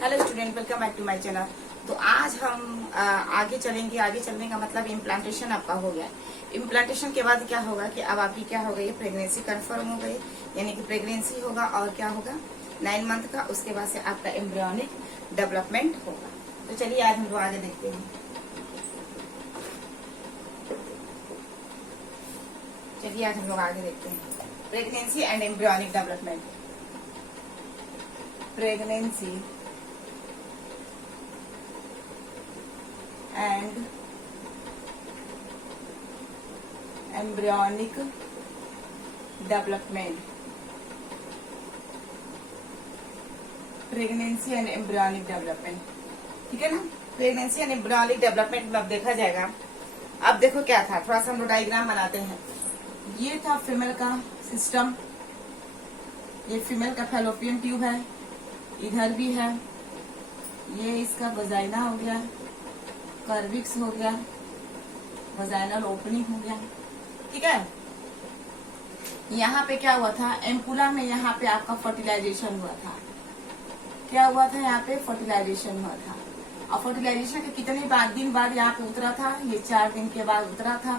Hello student, welcome back to my channel. तो आज हम आगे चलेंगे। आगे चलने का मतलब इम्प्लांटेशन आपका हो गया। इम्प्लांटेशन के बाद क्या होगा कि अब आपकी क्या हो गई, प्रेगनेंसी कंफर्म हो गई, यानी कि प्रेगनेंसी होगा और क्या होगा 9 मंथ का। उसके बाद से आपका एम्ब्रियोनिक डेवलपमेंट होगा। तो चलिए आज हम लोग आगे देखते हैं। चलिए आज हम लोग आगे देखते हैं pregnancy and embryonic development. Pregnancy and embryonic development। Pregnancy and embryonic development, ठीक है ना। प्रेगनेंसी एंड एम्ब्रियोनिक डेवलपमेंट में अब देखा जाएगा। अब देखो क्या था, थोड़ा सा हम लोग डायग्राम बनाते हैं। ये था फीमेल का सिस्टम, ये फीमेल का फैलोपियन ट्यूब है, इधर भी है। ये इसका वजाइना हो गया, कर्विक्स हो गया, वजाइनल ओपनिंग हो गया, ठीक है। यहाँ पे क्या हुआ था, एम्पुला में यहाँ पे आपका फर्टिलाइजेशन हुआ था। क्या हुआ था, यहाँ पे फर्टिलाइजेशन हुआ था। और फर्टिलाइजेशन के कितने दिन बाद यहाँ पे उतरा था, ये 4 दिन के बाद उतरा था।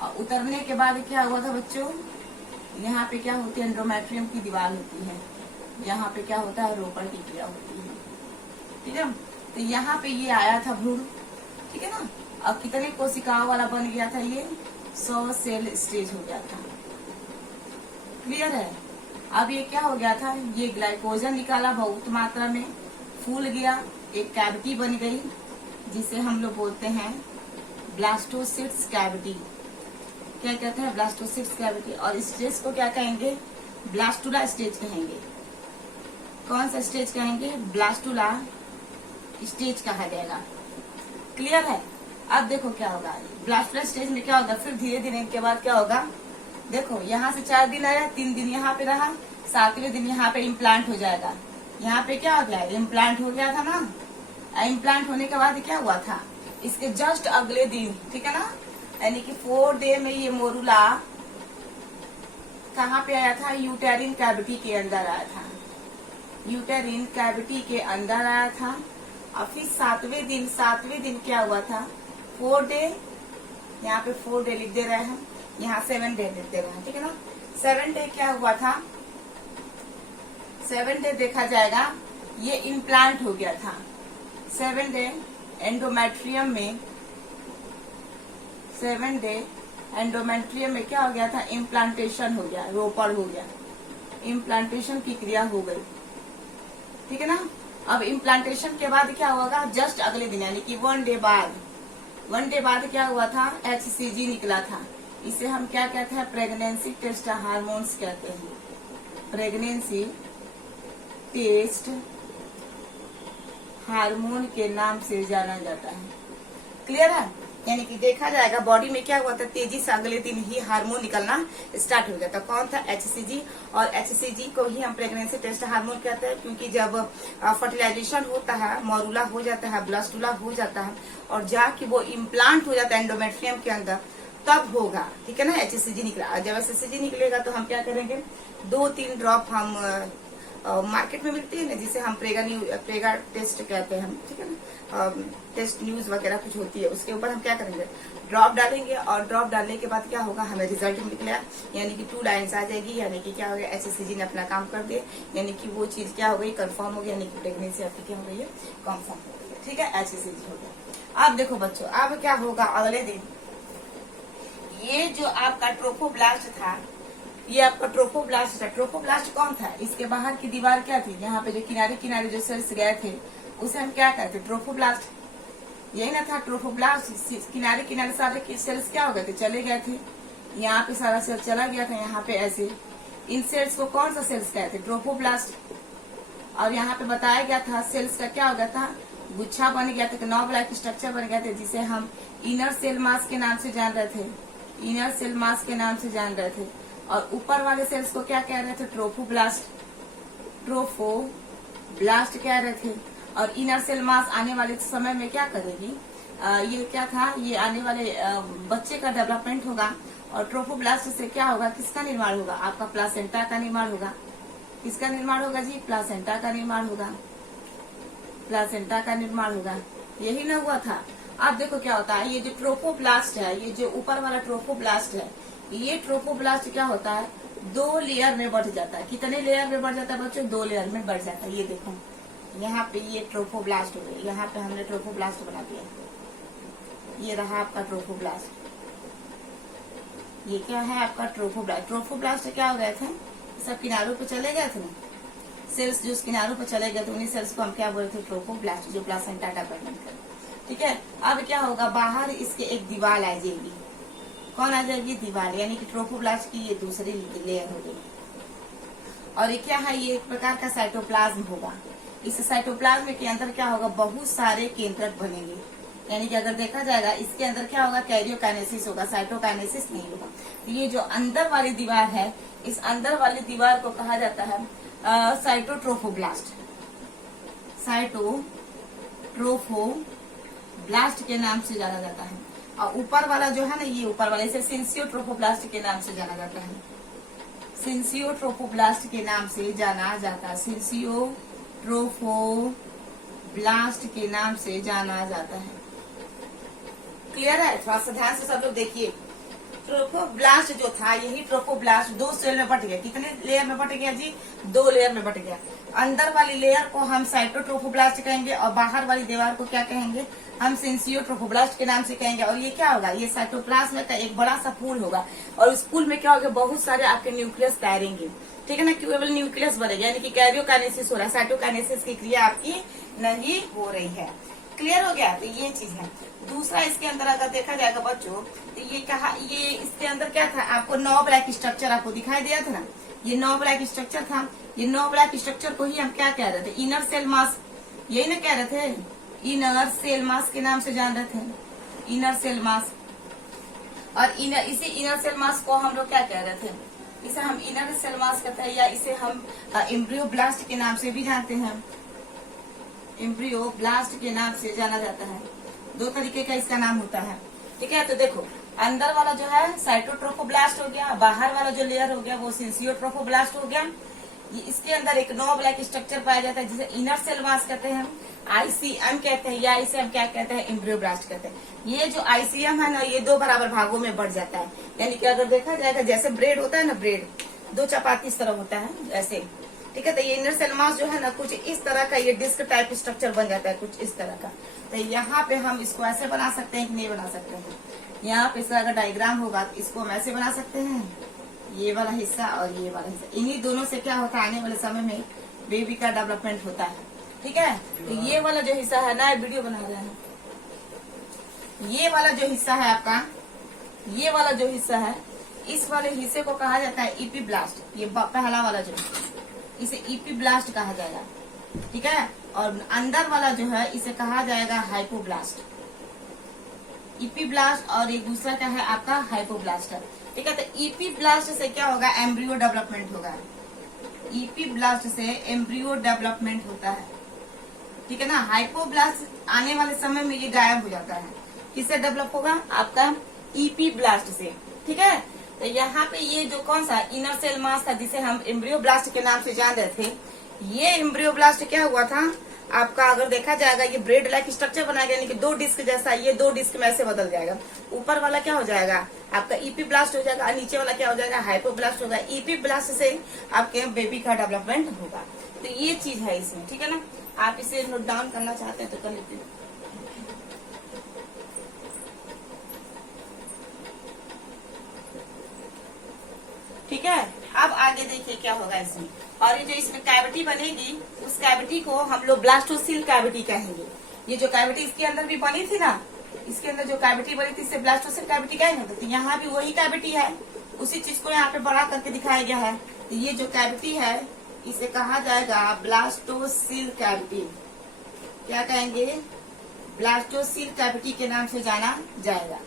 और उतरने के बाद क्या हुआ था बच्चों, यहाँ पे क्या होती है, एंडोमेट्रियम की दीवार होती है। यहाँ पे क्या होता है, रोपण की क्रिया होती है, ठीक है। तो यहाँ पे ये आया था भ्रूण, ठीक है ना। अब कितने कोशिकाओं वाला बन गया था, ये 100 सेल स्टेज हो गया था। क्लियर है। अब ये क्या हो गया था, ये ग्लाइकोजन निकाला बहुत मात्रा में, फूल गया, एक कैविटी बन गई जिसे हम लोग बोलते हैं ब्लास्टोसिस्ट कैविटी। क्या कहते हैं, ब्लास्टोसिस्ट कैविटी। और इस स्टेज को क्या कहेंगे, ब्लास्टुला स्टेज कहेंगे। कौन सा स्टेज कहेंगे, ब्लास्टुला स्टेज कहा जाएगा। क्लियर है। अब देखो क्या होगा, ब्लास्टुला स्टेज में क्या होगा, फिर धीरे धीरे के बाद क्या होगा, देखो यहाँ से 4 दिन आया, 3 दिन यहाँ पे रहा, 7वें दिन यहाँ पे इम्प्लांट हो जाएगा। यहाँ पे क्या हो गया, इम्प्लांट हो गया था ना। इम्प्लांट होने के बाद क्या हुआ था, इसके जस्ट अगले दिन, ठीक है ना, यानी कि 4 डे में ये मोरूला कहाँ पे आया था, यूटेरिन कैविटी के अंदर आया था। यूटेरिन कैविटी के अंदर आया था। और फिर 7वें दिन क्या हुआ था, 4 डे, यहाँ पे 4 डे लिख दे रहे हैं, यहाँ 7 डे लिख दे रहे हैं, ठीक है ना। 7 डे क्या हुआ था, 7 डे देखा जाएगा, ये इम्प्लांट हो गया था। 7 डे एंडोमेट्रियम में, 7 डे एंडोमेट्रियम में क्या हो गया था, इम्प्लांटेशन हो गया, रोपण हो गया, इम्प्लांटेशन की क्रिया हो गई, ठीक है ना। अब इम्प्लांटेशन के बाद क्या होगा, जस्ट अगले दिन यानी कि 1 डे बाद क्या हुआ था, HCG निकला था। इसे हम क्या कहते हैं, प्रेगनेंसी टेस्ट हार्मोन्स कहते हैं। प्रेगनेंसी टेस्ट हार्मोन के नाम से जाना जाता है। क्लियर है। यानी कि देखा जाएगा बॉडी में क्या हुआ था, तेजी से अगले दिन ही हार्मोन निकलना स्टार्ट हो गया था। कौन था, HCG। और HCG को ही हम प्रेगनेंसी टेस्ट हार्मोन कहते हैं, क्योंकि जब फर्टिलाइजेशन होता है, मॉरूला हो जाता है, ब्लास्टुला हो जाता है, और जाके वो इम्प्लांट हो जाता है एंडोमेट्रियम के अंदर, तब होगा, ठीक है ना, HCG निकला। जब HCG निकलेगा तो हम क्या करेंगे, 2-3 ड्रॉप हम मार्केट में मिलती है ना, जिसे हम प्रेगा टेस्ट कहते हैं, ठीक है ना, टेस्ट न्यूज वगैरह कुछ होती है, उसके ऊपर हम क्या करेंगे, ड्रॉप डालेंगे। और ड्रॉप डालने के बाद क्या होगा, हमें रिजल्ट निकला, यानी कि 2 लाइन्स आ जाएगी, यानी कि क्या हो गया, HCG ने अपना काम कर दिया, यानी कि वो चीज क्या हो गई, कंफर्म हो गई, यानी कि प्रेगनेंसी आपकी क्या हो गई है, कंफर्म हो गई है, ठीक है, HCG हो गया। अब देखो बच्चों, अब क्या होगा, अगले दिन ये जो आपका ट्रोफोब्लास्ट था, ये आपका ट्रोफोब्लास्ट था। ट्रोफोब्लास्ट कौन था, इसके बाहर की दीवार क्या थी, यहाँ पे जो किनारे किनारे जो सेल्स गए थे उसे हम क्या कहते थे, ट्रोफोब्लास्ट। यही ना था ट्रोफोब्लास्ट। किनारे किनारे सारे सेल्स क्या हो गए थे, चले गए थे। यहाँ पे सारा सेल चला गया था, यहाँ पे ऐसे। इन सेल्स को कौन सा सेल्स कहते थे, ट्रोफोब्लास्ट। और यहाँ पे बताया गया था सेल्स का क्या हो गया था, गुच्छा बन गया था, 9 ब्लॉक स्ट्रक्चर बन गया था, जिसे हम इनर सेल मास के नाम से जान रहे थे, इनर सेल मास के नाम से जान रहे थे। और ऊपर वाले सेल्स को क्या कह रहे थे, ट्रोफोब्लास्ट कह रहे थे। और इनर सेल मास आने वाले समय में क्या करेगी, ये क्या था, ये आने वाले बच्चे का डेवलपमेंट होगा। और ट्रोफोब्लास्ट से क्या होगा, किसका निर्माण होगा, आपका प्लासेंटा का निर्माण होगा। किसका निर्माण होगा जी, प्लासेंटा का निर्माण होगा। प्लासेंटा का निर्माण होगा, यही ना हुआ था। अब देखो क्या होता है, ये जो ट्रोफोब्लास्ट है, ये जो ऊपर वाला ट्रोफोब्लास्ट है, ये ट्रोफोब्लास्ट क्या होता है, 2 लेयर में बढ़ जाता है। कितने लेयर में बढ़ जाता है बच्चों, 2 लेयर में बढ़ जाता है। ये देखो यहाँ पे ये ट्रोफोब्लास्ट हो गई, यहाँ पे हमने ट्रोफोब्लास्ट बना दिया, ये रहा आपका ट्रोफोब्लास्ट। ये क्या है आपका ट्रोफोब्लास्ट। ट्रोफोब्लास्ट क्या हो गए थे, सब किनारों पे चले गए थे ना, सेल्स जो किनारों पे चले गए थे, उन्हीं सेल्स को हम क्या बोलते थे, ट्रोफोब्लास्ट, जो प्लासेंटा डेवलपमेंट कर। ठीक है, अब क्या होगा, बाहर इसके एक दीवार आ जाएगी। कौन आ जाएगी, दीवार, यानी कि ट्रोफोब्लास्ट की ये दूसरी लेयर हो गई। और ये क्या है, ये एक प्रकार का साइटोप्लाज्म होगा। इस साइटोप्लाज्म के अंदर क्या होगा, बहुत सारे केंद्रक बनेंगे, यानी कि अगर देखा जाएगा इसके अंदर क्या होगा, कैरियोकाइनेसिस होगा, साइटोकाइनेसिस नहीं होगा। तो ये जो अंदर वाली दीवार है, इस अंदर वाली दीवार को कहा जाता है साइटोट्रोफोब्लास्ट, साइटोट्रोफोब्लास्ट के नाम से जाना जाता है। और ऊपर वाला जो है ना, ये ऊपर वाला, इसे सिंसियोट्रोफोब्लास्ट के नाम से जाना जाता है, सिंसियोट्रोफोब्लास्ट के नाम से जाना जाता है, सिंसियोट्रोफोब्लास्ट के नाम से जाना जाता है। क्लियर है, थोड़ा सा ध्यान से सब लोग देखिए। ट्रोफोब्लास्ट जो था, यही ट्रोफोब्लास्ट 2 सेल में बट गया। कितने लेयर में बट गया जी, 2 लेयर में बट गया। अंदर वाली लेयर को हम साइटोट्रोफोब्लास्ट कहेंगे और बाहर वाली दीवार को क्या कहेंगे, हम सिंसियोट्रोफोब्लास्ट के नाम से कहेंगे। और ये क्या होगा, ये साइटोप्लाज्म का एक बड़ा सा फूल होगा, और उस फूल में क्या होगा, बहुत सारे आपके न्यूक्लियस तैरेंगे। ठीक है ना, केवल न्यूक्लियस बनेगा, यानी कि कैरियोकाइनेसिस हो रहा है, साइटोकाइनेसिस की क्रिया आपकी नहीं हो रही है। क्लियर हो गया, तो ये चीज है। दूसरा, इसके अंदर अगर देखा जाएगा बच्चों, तो ये कहा, ये इसके अंदर क्या था, आपको 9 ब्लैक स्ट्रक्चर आपको दिखाई दिया था ना, ये 9 ब्लैक स्ट्रक्चर था। ये 9 ब्लैक स्ट्रक्चर को ही हम क्या कह रहे थे, इनर सेल मास, यही ना कह रहे थे, इनर सेल मास के नाम से जान रहे थे, इनर सेल मास। और इसी इनर सेल मास को हम लोग क्या कह रहे थे, इसे हम इनर सेल मास कहते हैं, या इसे हम एम्ब्रियोब्लास्ट के नाम से भी जानते हैं, एम्ब्रियोब्लास्ट के नाम से जाना जाता है। 2 तरीके का इसका नाम होता है। ठीक है, तो देखो अंदर वाला जो है साइटोट्रोफोब्लास्ट हो गया, बाहर वाला जो लेयर हो गया वो सिंसियोट्रोफोब्लास्ट हो गया। ये इसके अंदर एक 9 ब्लैक स्ट्रक्चर पाया जाता है, जिसे इनर सेल मास कहते हैं, आईसीएम कहते हैं, या इसे हम क्या कहते हैं, एम्ब्रियोब्लास्ट कहते हैं। ये जो आईसीएम है ना, ये 2 बराबर भागों में बढ़ जाता है, यानी कि अगर देखा जाएगा जैसे ब्रेड होता है ना, ब्रेड 2 चपाती इस तरह होता है ऐसे। ठीक है, तो ये इनर सेल मास जो है ना, कुछ इस तरह का ये डिस्क टाइप स्ट्रक्चर बन जाता है, कुछ इस तरह का। तो यहाँ पे हम इसको ऐसे बना सकते हैं कि नहीं बना सकते हैं, यहाँ पे इस तरह का डायग्राम होगा, तो इसको हम ऐसे बना सकते हैं, ये वाला हिस्सा और ये वाला हिस्सा। इन्हीं दोनों से क्या होता है, आने वाले समय में बेबी का डेवलपमेंट होता है। ठीक है, तो ये वाला जो हिस्सा है ना, वीडियो बना रहे हैं, ये वाला जो हिस्सा है आपका, ये वाला जो हिस्सा है, इस वाले हिस्से को कहा जाता है इपीब्लास्ट। ये पहला वाला जो, इसे इपीब्लास्ट कहा जाएगा। ठीक है, और अंदर वाला जो है, इसे कहा जाएगा हाइपोब्लास्ट। इपीब्लास्ट और एक दूसरा क्या है आपका, हाइपोब्लास्ट है। ठीक है, तो इपीब्लास्ट से क्या होगा, एम्ब्रियो डेवलपमेंट होगा। इपीब्लास्ट से एम्ब्रियो डेवलपमेंट होता है। ठीक है ना, हाइपोब्लास्ट आने वाले समय में ये गायब हो जाता है। किससे डेवलप होगा, आपका इपीब्लास्ट से। ठीक है, तो यहाँ पे ये जो कौन सा इनर सेल मास था, जिसे हम एम्ब्रियोब्लास्ट के नाम से जान रहे थे, ये एम्ब्रियोब्लास्ट क्या हुआ था आपका, अगर देखा जाएगा ये ब्रेड लाइक स्ट्रक्चर बना गया, यानी कि 2 डिस्क जैसा, ये 2 डिस्क में ऐसे बदल जाएगा। ऊपर वाला क्या हो जाएगा आपका इपीब्लास्ट हो जाएगा, और नीचे वाला क्या हो जाएगा, हाइपोब्लास्ट होगा। इपीब्लास्ट से आपके बेबी का डेवलपमेंट होगा। तो ये चीज है इसमें। ठीक है ना, आप इसे नोट डाउन करना चाहते हैं तो कर लेते हैं। ठीक है, अब आगे देखिए क्या होगा इसमें। और ये जो इसमें कैविटी बनेगी, उस कैविटी को हम लोग ब्लास्टोसील कैविटी कहेंगे। ये जो कैविटी इसके अंदर भी बनी थी ना, इसके अंदर जो कैविटी बनी थी, इसे ब्लास्टोसील कैविटी कहेंगे। तो यहाँ भी वही कैविटी है, उसी चीज को यहाँ पे बड़ा करके दिखाया गया है। तो ये जो कैविटी है, इसे कहा जाएगा ब्लास्टोसील कैविटी। क्या कहेंगे, ब्लास्टोसील कैविटी के नाम से जाना जाएगा।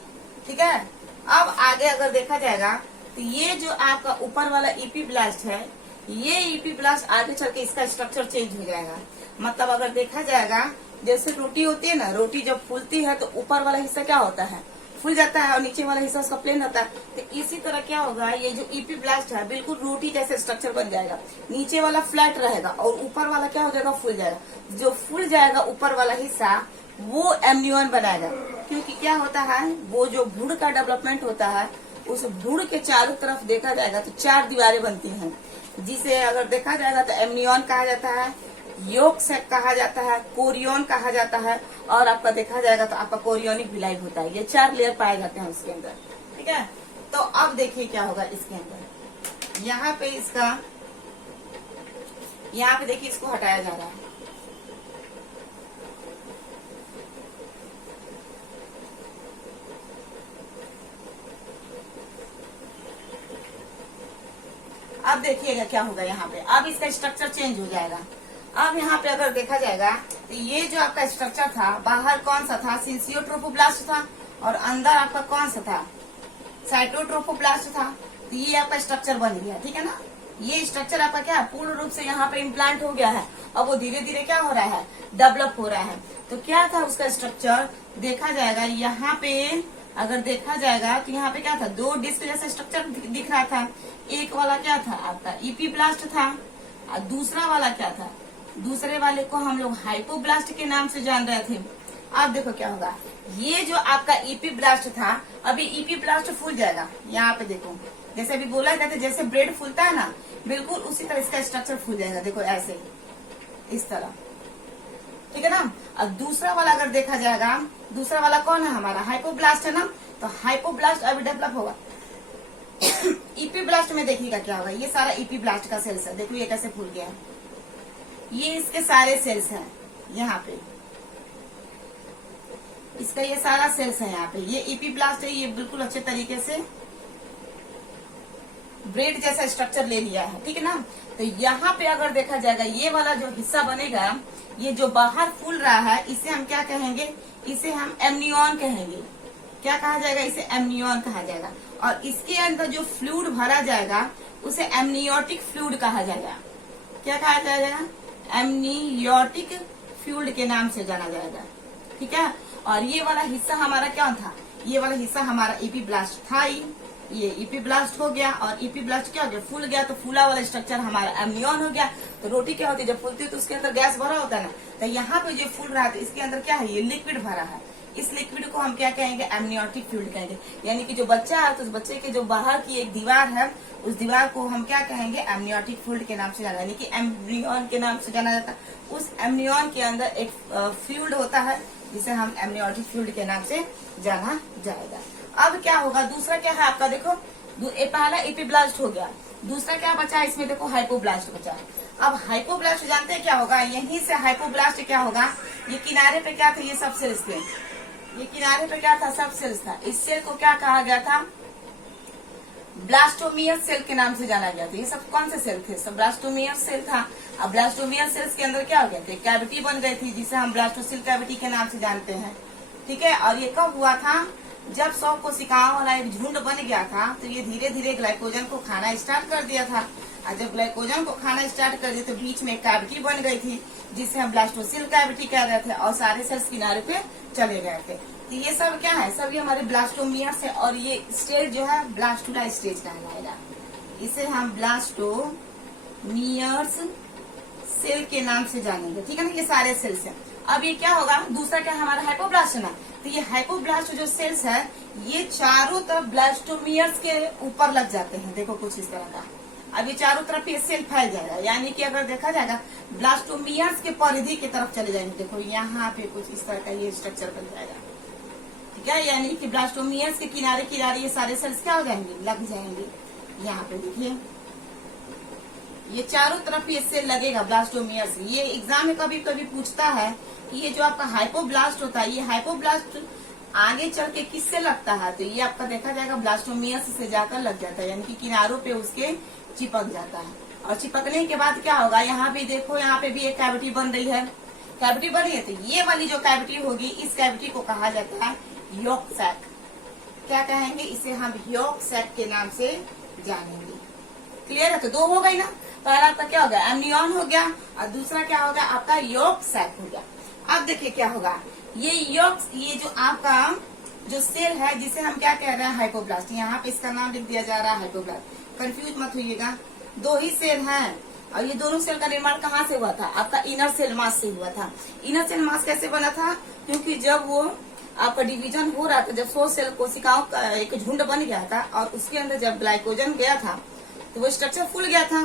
ठीक है, अब आगे अगर देखा जाएगा, तो ये जो आपका ऊपर वाला इपीब्लास्ट है, ये इपीब्लास्ट आगे चल के इसका स्ट्रक्चर चेंज हो जाएगा। मतलब अगर देखा जाएगा, जैसे रोटी होती है ना, रोटी जब फूलती है तो ऊपर वाला हिस्सा क्या होता है, फूल जाता है और नीचे वाला हिस्सा उसका प्लेन होता है। तो इसी तरह क्या होगा, ये जो इपीब्लास्ट है बिल्कुल रोटी जैसे स्ट्रक्चर बन जाएगा। नीचे वाला फ्लैट रहेगा और ऊपर वाला क्या हो जाएगा, फूल जाएगा। जो फूल जाएगा ऊपर वाला हिस्सा वो एमनियन बनाएगा, क्योंकि क्या होता है, वो जो भ्रूण का डेवलपमेंट होता है उस भ्रूण के चारों तरफ देखा जाएगा तो 4 दीवारें बनती हैं, जिसे अगर देखा जाएगा तो एमनियन कहा जाता है, योग सैक कहा जाता है, कोरियन कहा जाता है, और आपका देखा जाएगा तो आपका कोरियोनिक विलायक होता है। ये 4 लेयर पाए जाते हैं उसके अंदर, ठीक है। तो अब देखिए क्या होगा इसके अंदर, यहाँ पे इसका, यहाँ पे देखिए इसको हटाया जा रहा है। अब देखिएगा क्या होगा यहाँ पे, अब इसका स्ट्रक्चर चेंज हो जाएगा। अब यहाँ पे अगर देखा जाएगा तो ये जो आपका स्ट्रक्चर था, बाहर कौन सा था, सिंसियोट्रोफोब्लास्ट था, और अंदर आपका कौन सा था, साइटोट्रोफोब्लास्ट था। तो ये आपका स्ट्रक्चर बन गया, ठीक है ना। ये स्ट्रक्चर आपका क्या है, पूर्ण रूप से यहाँ पे इम्प्लांट हो गया है। अब वो धीरे धीरे क्या हो रहा है, डेवलप हो रहा है। तो क्या था उसका स्ट्रक्चर, देखा जाएगा यहाँ पे अगर देखा जाएगा तो यहाँ पे क्या था, 2 डिस्क जैसा स्ट्रक्चर दिख रहा था। एक वाला क्या था आपका इपीब्लास्ट था, और दूसरा वाला क्या था, दूसरे वाले को हम लोग हाइपोब्लास्ट के नाम से जान रहे थे। अब देखो क्या होगा, ये जो आपका इपीब्लास्ट था, अभी इपीब्लास्ट फूल जाएगा। यहाँ पे देखो, जैसे अभी बोला जाता है जैसे ब्रेड फूलता है ना, बिल्कुल उसी तरह इसका स्ट्रक्चर फूल जाएगा। देखो ऐसे, इस तरह, ठीक है ना। अब दूसरा वाला अगर देखा जाएगा, दूसरा वाला कौन है हमारा, हाइपोब्लास्ट है ना। तो हाइपोब्लास्ट अभी डेवलप होगा। इपीब्लास्ट में देखिएगा क्या होगा, ये सारा इपीब्लास्ट का सेल्स है। देखो ये कैसे फूल गया है, ये इसके सारे सेल्स हैं यहाँ पे, इसका ये सारा सेल्स है यहाँ पे। ये इपीब्लास्ट है, ये बिल्कुल अच्छे तरीके से ब्रेड जैसा स्ट्रक्चर ले लिया है, ठीक है ना। तो यहाँ पे अगर देखा जाएगा, ये वाला जो हिस्सा बनेगा, ये जो बाहर फूल रहा है, इसे हम क्या कहेंगे, इसे हम एमनियन कहेंगे। क्या कहा जाएगा, इसे एमनियन कहा जाएगा। और इसके अंदर जो फ्लूइड भरा जाएगा उसे एमनियोटिक फ्लूइड कहा जाएगा। क्या कहा जाएगा, एमनियोटिक फ्लूइड के नाम से जाना जाएगा, ठीक है। और ये वाला हिस्सा हमारा क्या था, ये वाला हिस्सा हमारा इपीब्लास्ट था ही। ये इपीब्लास्ट हो गया, और इपीब्लास्ट क्या हो गया, फूल गया। तो फूला वाला स्ट्रक्चर हमारा एमनियन हो गया। तो रोटी क्या होती है, जब फूलती है तो उसके अंदर गैस भरा होता है ना। तो यहाँ पे जो फूल रहा है, तो इसके अंदर क्या है, ये लिक्विड भरा है। इस लिक्विड को हम क्या कहेंगे, एमनियोटिक फ्लूइड कहेंगे। यानी कि जो बच्चा है, तो उस बच्चे के जो बाहर की एक दीवार है, उस दीवार को हम क्या कहेंगे, एमनियोटिक फ्लूइड के नाम से जाना, यानी कि एम्ब्रियन के नाम से जाना जाता है। उस एमनियन के अंदर एक फ्लूइड होता है, जिसे हम एमनियोटिक फ्लूइड के नाम से जाना जाएगा। अब क्या होगा, दूसरा क्या है आपका, देखो पहला इपीब्लास्ट हो गया, दूसरा क्या बचा इसमें, देखो हाइपोब्लास्ट बचा। अब हाइपोब्लास्ट जानते हैं क्या होगा, यहीं से हाइपोब्लास्ट क्या होगा, ये किनारे पे क्या थे, ये सब सेल्स थे। ये किनारे पे क्या था, सब सेल्स था। इस सेल को क्या कहा गया था, ब्लास्टोमियस सेल के नाम से जाना गया था। ये सब कौन से सेल थे, सब ब्लास्टोमियस सेल था। अब ब्लास्टोमियस सेल्स के अंदर क्या हो गया था, कैविटी बन गई थी, जिसे हम ब्लास्टोसिल कैविटी के नाम से जानते हैं, ठीक है। और ये कब हुआ था, जब 100 कोशिकाओं वाला एक झुंड बन गया था, तो ये धीरे धीरे ग्लाइकोजन को खाना स्टार्ट कर दिया था। और जब ग्लाइकोजन को खाना स्टार्ट कर दिया, तो बीच में कैविटी बन गई थी, जिसे हम ब्लास्टोसिल कैविटी कह रहे थे, और सारे सेल्स किनारे पे चले गए थे। तो ये सब क्या है, सब ये हमारे ब्लास्टोमियर्स है। और ये स्टेज जो है ब्लास्टुला स्टेज कहलाएगा। इसे हम ब्लास्टोमियर्स सेल के नाम से जानेंगे, ठीक है ना। ये सारे सेल्स हैं। अब ये क्या होगा, दूसरा क्या हमारा हाइपोब्लास्ट है ना। तो ये हाइपोब्लास्ट जो सेल्स है, ये चारों तरफ ब्लास्टोमियर्स के ऊपर लग जाते हैं। देखो कुछ इस तरह का, अब ये चारों तरफ ये सेल फैल जाएगा, यानी कि अगर देखा जाएगा ब्लास्टोमियर्स के परिधि की तरफ चले जाएंगे। देखो यहाँ पे कुछ इस तरह का ये स्ट्रक्चर बन जाएगा, ठीक है। यानी कि ब्लास्टोमियर्स के किनारे किनारे ये सारे सेल्स क्या हो जाएंगे, लग जाएंगे। यहाँ पे देखिए, ये चारों तरफ ये सेल लगेगा ब्लास्टोमियर्स। ये एग्जाम में कभी कभी पूछता है कि ये जो आपका हाइपोब्लास्ट होता है, ये हाइपोब्लास्ट आगे चल के किससे लगता है, तो ये आपका देखा जाएगा ब्लास्टोमियर्स से जाकर लग जाता है, यानी कि किनारों पे उसके चिपक जाता है। और चिपकने के बाद क्या होगा, यहाँ पे देखो, यहाँ पे भी एक कैविटी बन रही है। कैविटी बन रही है, तो ये वाली जो कैविटी होगी, इस कैविटी को कहा जाता है यॉक सैक। क्या कहेंगे, इसे हम यॉक सैक के नाम से जानेंगे। क्लियर है, तो 2 हो गई ना। पहला आपका क्या हो गया, एमनियन हो गया, और दूसरा क्या होगा आपका यॉक सैक हो गया। अब देखिए क्या होगा, ये जो आपका जो सेल है जिसे हम क्या कह रहे हैं, हाइपोब्लास्ट। यहाँ पे इसका नाम लिख दिया जा रहा है हाइपोब्लास्ट, कंफ्यूज मत होइएगा। दो ही सेल हैं और ये दोनों सेल का निर्माण कहाँ से हुआ था, आपका इनर सेल मास से हुआ था। इनर सेल मास कैसे बना था, क्योंकि जब वो आपका डिवीजन हो रहा था, जब 100 सेल कोशिकाओं का एक झुंड बन गया था और उसके अंदर जब ग्लाइकोजन गया था तो वो स्ट्रक्चर फूल गया था,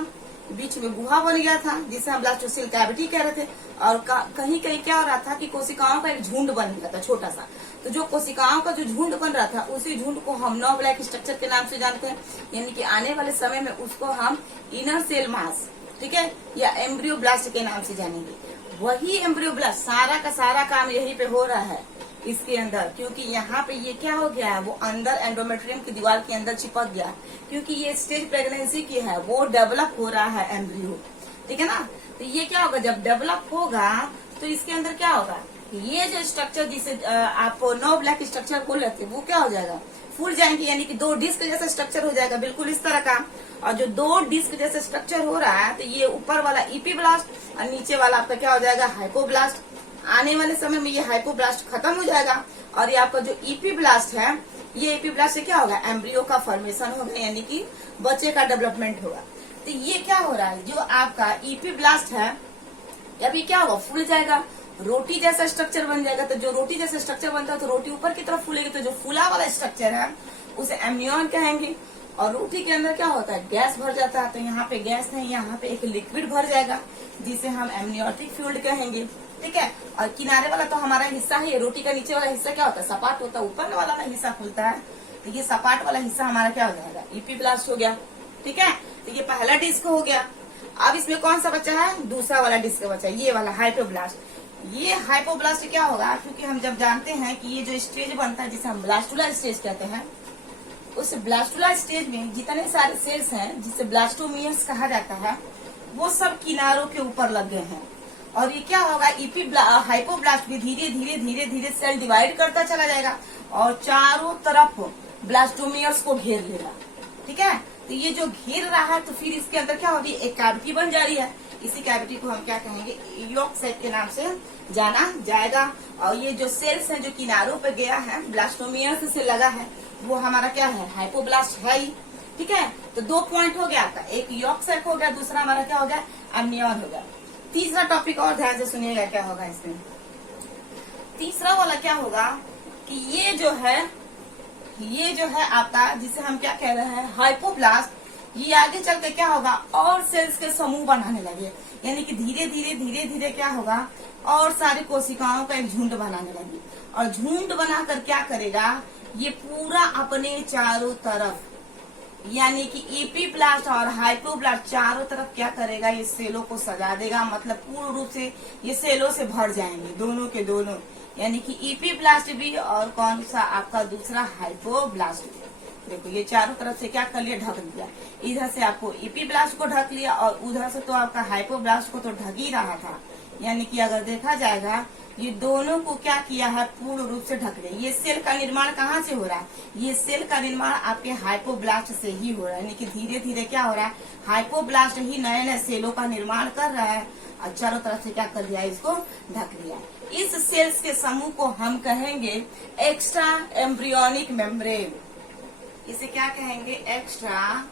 बीच में गुहा बन गया था जिसे हम ब्लास्टोसेल कैविटी कह रहे थे। और कहीं कहीं क्या हो रहा था कि कोशिकाओं का एक झुंड बन गया था छोटा सा। तो जो कोशिकाओं का जो झुंड बन रहा था उसी झुंड को हम नॉन ब्लैक स्ट्रक्चर के नाम से जानते हैं, यानी कि आने वाले समय में उसको हम इनर सेल मास, ठीक है, या एम्ब्रियोब्लास्ट के नाम से जानेंगे। वही एम्ब्रियोब्लास्ट, सारा का सारा काम यही पे हो रहा है इसके अंदर, क्योंकि यहाँ पे ये क्या हो गया है, वो अंदर एंडोमेट्रियम की दीवार के अंदर चिपक गया, क्योंकि ये स्टेज प्रेगनेंसी की है, वो डेवलप हो रहा है एम्ब्रियो, ठीक है ना। तो ये क्या होगा, जब डेवलप होगा तो इसके अंदर क्या होगा, ये जो स्ट्रक्चर जिसे आप नो ब्लैक स्ट्रक्चर बोल रहे थे वो क्या हो जाएगा, फूल जाएंगे, यानी कि दो डिस्क जैसा स्ट्रक्चर हो जाएगा, बिल्कुल इस तरह का। और जो दो डिस्क जैसा स्ट्रक्चर हो रहा है तो ये ऊपर वाला इपीब्लास्ट और नीचे वाला आपका क्या हो जाएगा, हाइपोब्लास्ट। आने वाले समय में ये हाइपोब्लास्ट खत्म हो जाएगा और ये आपका जो इपीब्लास्ट है, ये इपीब्लास्ट से क्या होगा, एम्ब्रियो का फॉर्मेशन होगा, यानी कि बच्चे का डेवलपमेंट होगा। तो ये क्या हो रहा है, जो आपका इपीब्लास्ट है अभी क्या होगा, फूल जाएगा, रोटी जैसा स्ट्रक्चर बन जाएगा। तो जो रोटी जैसा स्ट्रक्चर बनता है तो रोटी ऊपर की तरफ फूलेगी, तो जो फूला वाला स्ट्रक्चर है उसे एमनियन कहेंगे। और रोटी के अंदर क्या होता है, गैस भर जाता है, तो यहाँ पे गैस नहीं, यहाँ पे एक लिक्विड भर जाएगा जिसे हम एमनियोटिक फ्लूइड कहेंगे, ठीक है। और किनारे वाला तो हमारा हिस्सा है, ये रोटी का नीचे वाला हिस्सा क्या होता है, सपाट होता है, ऊपर वाला ना हिस्सा खुलता है, तो ये सपाट वाला हिस्सा हमारा क्या हो जाएगा, इपीब्लास्ट हो गया, ठीक है। तो ये पहला डिस्क हो गया। अब इसमें कौन सा बचा है, दूसरा वाला डिस्क बचा है, ये वाला हाइपोब्लास्ट। ये हाइपोब्लास्ट क्या होगा, क्योंकि हम जब जानते हैं कि ये जो स्टेज बनता है जिसे हम ब्लास्टुला स्टेज कहते हैं, उस ब्लास्टुला स्टेज में जितने सारे सेल्स हैं जिसे ब्लास्टोमियर्स कहा जाता है, वो सब किनारों के ऊपर लग गए हैं। और ये क्या होगा, हाइपोब्लास्ट भी धीरे धीरे धीरे धीरे सेल डिवाइड करता चला जाएगा और चारों तरफ ब्लास्टोमियर्स को घेर लेगा, ठीक है। तो ये जो घेर रहा है तो फिर इसके अंदर क्या होगी, एक कैविटी बन जा रही है। इसी कैविटी को हम क्या कहेंगे, यॉक सेट के नाम से जाना जाएगा। और ये जो सेल्स है जो किनारों पे गया है, ब्लास्टोमियर्स से लगा है, वो हमारा क्या है, हाइपोब्लास्ट है ही, ठीक है। तो 2 पॉइंट हो गया आपका, एक यॉक सेट हो गया, दूसरा हमारा क्या हो गया, एमनियन हो गया। तीसरा टॉपिक और ध्यान से सुनिएगा क्या होगा इसमें। तीसरा वाला क्या होगा कि ये जो है आपका, जिसे हम क्या कह रहे हैं, हाइपोब्लास्ट, ये आगे चल के क्या होगा, और सेल्स के समूह बनाने लगे, यानी कि धीरे धीरे धीरे धीरे क्या होगा, और सारी कोशिकाओं का एक झुंड बनाने लगी। और झुंड बनाकर क्या करेगा, ये पूरा अपने चारों तरफ, यानी कि इपीब्लास्ट और हाइपोब्लास्ट चारों तरफ क्या करेगा, ये सेलों को सजा देगा, मतलब पूर्ण रूप से ये सेलों से भर जाएंगे दोनों के दोनों, यानी कि इपीब्लास्ट भी और कौन सा आपका दूसरा हाइपोब्लास्ट भी। देखो ये चारों तरफ से क्या कर लिया, ढक दिया। इधर से आपको इपीब्लास्ट को ढक लिया और उधर से तो आपका हाइपोब्लास्ट को तो ढक ही रहा था, यानी कि अगर देखा जाएगा ये दोनों को क्या किया है, पूर्ण रूप से ढक लिया। ये सेल का निर्माण कहाँ से हो रहा है, ये सेल का निर्माण आपके हाइपोब्लास्ट से ही हो रहा है, यानी कि धीरे धीरे क्या हो रहा है, हाइपोब्लास्ट ही नए नए सेलों का निर्माण कर रहा है और चारों तरफ से क्या कर दिया, इसको ढक लिया। इस सेल्स के समूह को हम कहेंगे एक्स्ट्रा एम्ब्रियोनिक मेम्ब्रेन। इसे क्या कहेंगे, एक्स्ट्रा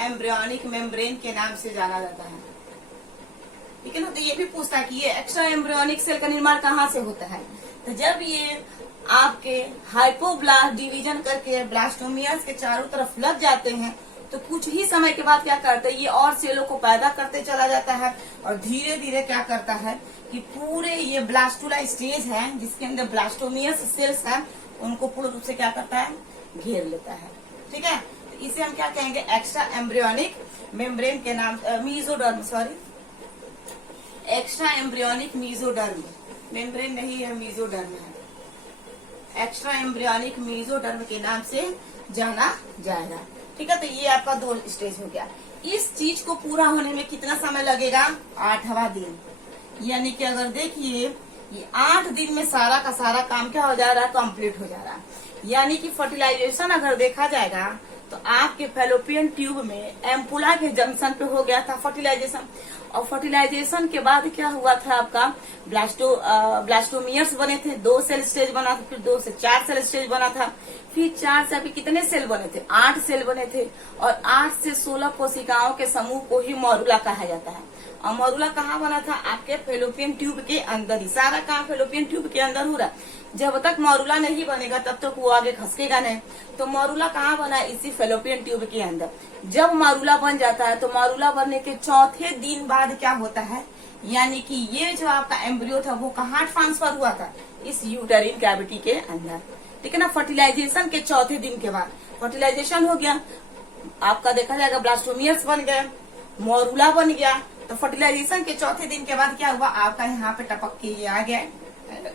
एम्ब्रियोनिक मेम्ब्रेन के नाम से जाना जाता है, ठीक है ना। तो ये भी पूछता है कि ये एक्स्ट्रा एम्ब्रियोनिक सेल का निर्माण कहाँ से होता है, तो जब ये आपके हाइपोब्लास्ट डिवीजन करके ब्लास्टोमियर्स के चारों तरफ लग जाते हैं तो कुछ ही समय के बाद क्या करते हैं, ये और सेलों को पैदा करते चला जाता है और धीरे धीरे क्या करता है कि पूरे ये ब्लास्टुला स्टेज है जिसके अंदर ब्लास्टोमियर्स सेल्स हैं, उनको पूर्ण रूप से क्या करता है, घेर लेता है, ठीक है। तो इसे हम क्या कहेंगे, एक्स्ट्रा एम्ब्रियोनिक मेम्ब्रेन के नाम, mesoderm, sorry, extra embryonic mesoderm, membrane नहीं है, मीजोडर्म है, एक्स्ट्रा एम्ब्रियोनिक मीजोडर्म के नाम से जाना जाएगा, ठीक है। तो ये आपका 2 स्टेज हो गया। इस चीज को पूरा होने में कितना समय लगेगा, 8वां दिन, यानी कि अगर देखिए ये 8 दिन में सारा का सारा काम क्या हो जा रहा है, कंप्लीट हो जा रहा है। यानी कि फर्टिलाइजेशन अगर देखा जाएगा तो तो आपके फैलोपियन ट्यूब में एम्पुला के जंक्शन पे हो गया था फर्टिलाइजेशन, और फर्टिलाइजेशन के बाद क्या हुआ था आपका ब्लास्टोमियर्स बने थे, 2 सेल स्टेज बना था, फिर 2 से 4 सेल स्टेज बना था, फिर 4 से अभी कितने सेल बने थे, 8 सेल बने थे, और 8 से 16 कोशिकाओं के समूह को ही मॉरुला कहा जाता है। और मॉरुला कहाँ बना था, आपके फैलोपियन ट्यूब के अंदर ही, सारा काम फैलोपियन ट्यूब के अंदर हो रहा है। जब तक मॉरुला नहीं बनेगा तब तक वो आगे खसकेगा नहीं। तो मॉरुला कहाँ बना, इसी फैलोपियन ट्यूब के अंदर। जब मॉरुला बन जाता है तो मॉरुला बनने के चौथे दिन बाद क्या होता है, यानी कि ये जो आपका एम्ब्रियो था वो कहाँ ट्रांसफर हुआ था, इस यूटेरिन कैविटी के अंदर, ठीक है ना। फर्टिलाइजेशन के चौथे दिन के बाद फर्टिलाइजेशन हो गया, आपका देखा जाएगा ब्लास्टोमियर्स बन गया, मॉरुला बन गया। तो फर्टिलाइजेशन के चौथे दिन के बाद क्या हुआ, आपका यहाँ पे टपक के ये आ गया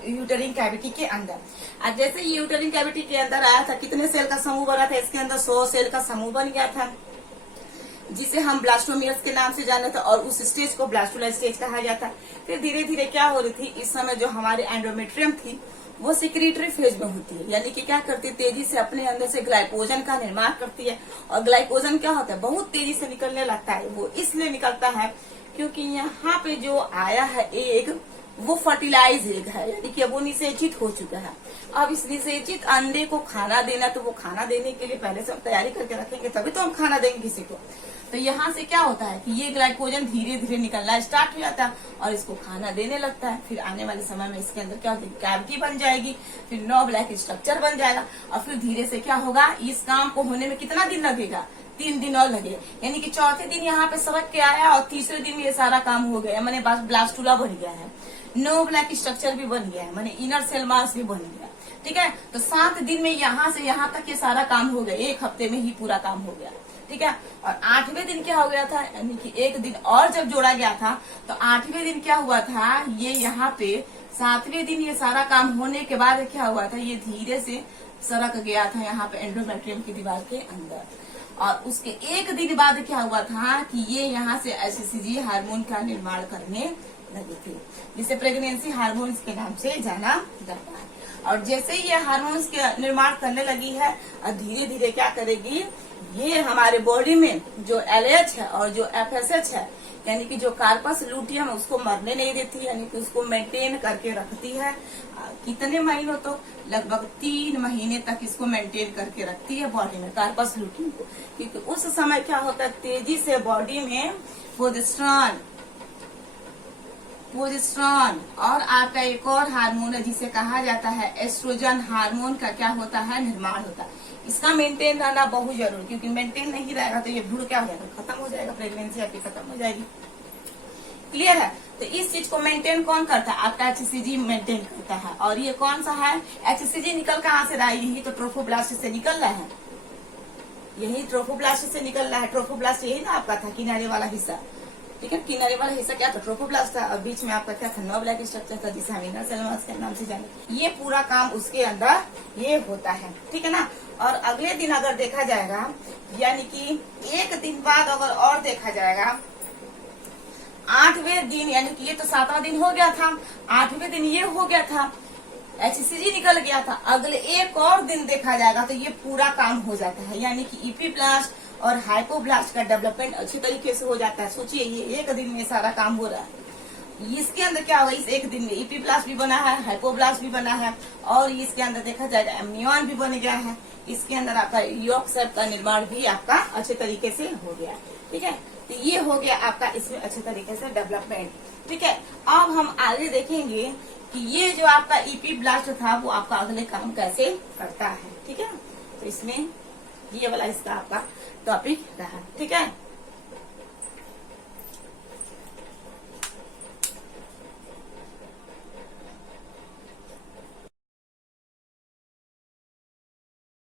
यूटेरिन कैविटी के अंदर। अब जैसे ये यूटेरिन कैविटी के अंदर आया था, कितने सेल का समूह बना था, इसके अंदर 100 सेल का समूह बन गया था, जिसे हम ब्लास्टोमियर्स के नाम से जानते थे, और उस स्टेज को ब्लास्टुला स्टेज कहा जाता है। फिर धीरे धीरे क्या हो रही थी, इस समय जो हमारे एंडोमेट्रियम थी वो सिक्रीटरी फेज में होती है, यानी कि क्या करती है, तेजी से अपने अंदर से ग्लाइकोजन का निर्माण करती है। और ग्लाइकोजन क्या होता है, बहुत तेजी से निकलने लगता है। वो इसलिए निकलता है क्योंकि यहाँ पे जो आया है एग, वो फर्टिलाइज एग है, यानी कि अब वो निषेचित हो चुका है। अब इस निषेचित अंडे को खाना देना, तो वो खाना देने के लिए पहले से हम तैयारी करके रखेंगे, तभी तो हम खाना देंगे किसी को। तो यहाँ से क्या होता है कि ये ग्लाइकोजन धीरे धीरे निकलना स्टार्ट हो जाता है और इसको खाना देने लगता है। फिर आने वाले समय में इसके अंदर क्या होता है, कैविटी बन जाएगी, फिर 9 ब्लैक स्ट्रक्चर बन जाएगा, और फिर धीरे से क्या होगा, इस काम को होने में कितना दिन लगेगा, 3 दिन और लगेगा। यानी कि चौथे दिन यहाँ पे सबक के आया और तीसरे दिन ये सारा काम हो गया, मैंने ब्लास्टुला बन गया है, 9 ब्लैक स्ट्रक्चर भी बन गया है, मैंने इनर सेल मास भी बन गया, ठीक है। तो 7 दिन में यहाँ से यहाँ तक ये सारा काम हो गया, 1 हफ्ते में ही पूरा काम हो गया, ठीक है। और 8वें दिन क्या हो गया था, यानी कि 1 दिन और जब जोड़ा गया था, तो 8वें दिन क्या हुआ था, ये यहाँ पे 7वें दिन ये सारा काम होने के बाद क्या हुआ था, ये धीरे से सरक गया था यहाँ पे एंडोमेट्रियम की दीवार के अंदर। और उसके 1 दिन बाद क्या हुआ था कि ये यहाँ से HCG हार्मोन का निर्माण करने लगे थे, जिसे प्रेगनेंसी हार्मोन्स के नाम से जाना जाता है। और जैसे ये हार्मोन्स के निर्माण करने लगी है, और धीरे धीरे क्या करेगी, ये हमारे बॉडी में जो LH है और जो FSH है, यानी कि जो कार्पस लूटियम, उसको मरने नहीं देती, यानी कि उसको मेंटेन करके रखती है। कितने महीनों, तो लगभग 3 महीने तक इसको मेंटेन करके रखती है बॉडी में, कार्पस लूटियम को। क्योंकि उस समय क्या होता है, तेजी से बॉडी में प्रोजेस्टेरॉन और आपका एक और हार्मोन है जिसे कहा जाता है एस्ट्रोजन हार्मोन का क्या होता है, निर्माण होता है। इसका मेंटेन रहना बहुत जरूरी, क्योंकि मेंटेन नहीं रहेगा तो ये भ्रूण क्या हो जाएगा, खत्म हो जाएगा, प्रेगनेंसी आपकी खत्म हो जाएगी। क्लियर है। तो इस चीज को मेंटेन कौन करता है, आपका HCG मेंटेन करता है। और ये कौन सा है, HCG निकल कहाँ से रहा है, यही तो ट्रोफोब्लास्ट से निकल रहा है, यही ट्रोफोब्लास्ट से निकल रहा है। ट्रोफोब्लास्ट यही ना आपका था किनारे वाला हिस्सा, ठीक है। किनारे वाला हिस्सा क्या था, ट्रोफोब्लास्ट था, और बीच में आपका क्या था, 9 ब्लैक स्ट्रक्चर था, जिसे हम इनर सेल मास के नाम से जाने। ये पूरा काम उसके अंदर ये होता है, ठीक है ना। और अगले दिन अगर देखा जाएगा, यानी कि 1 दिन बाद अगर और देखा जाएगा, 8वें दिन, यानी कि ये तो 7वां दिन हो गया था, 8वें दिन ये हो गया था, HCG निकल गया था, अगले 1 और दिन देखा जाएगा तो ये पूरा काम हो जाता है, यानी कि इपीब्लास्ट और हाइपोब्लास्ट का डेवलपमेंट अच्छी तरीके से हो जाता है। सोचिए ये 1 दिन में सारा काम हो रहा है। इसके अंदर क्या होगा, इस 1 दिन में इपीब्लास्ट भी बना है, हाइपोब्लास्ट भी बना है, और इसके अंदर देखा जाएगा एम्नियन भी बन गया है। इसके अंदर आपका यॉर्क सेल का निर्माण भी आपका अच्छे तरीके से हो गया, ठीक है। तो ये हो गया आपका इसमें अच्छे तरीके से डेवलपमेंट, ठीक है। अब हम आगे देखेंगे कि ये जो आपका इपीब्लास्ट था वो आपका अगले काम कैसे करता है, ठीक है। तो इसमें ये वाला इसका आपका टॉपिक रहा, ठीक है।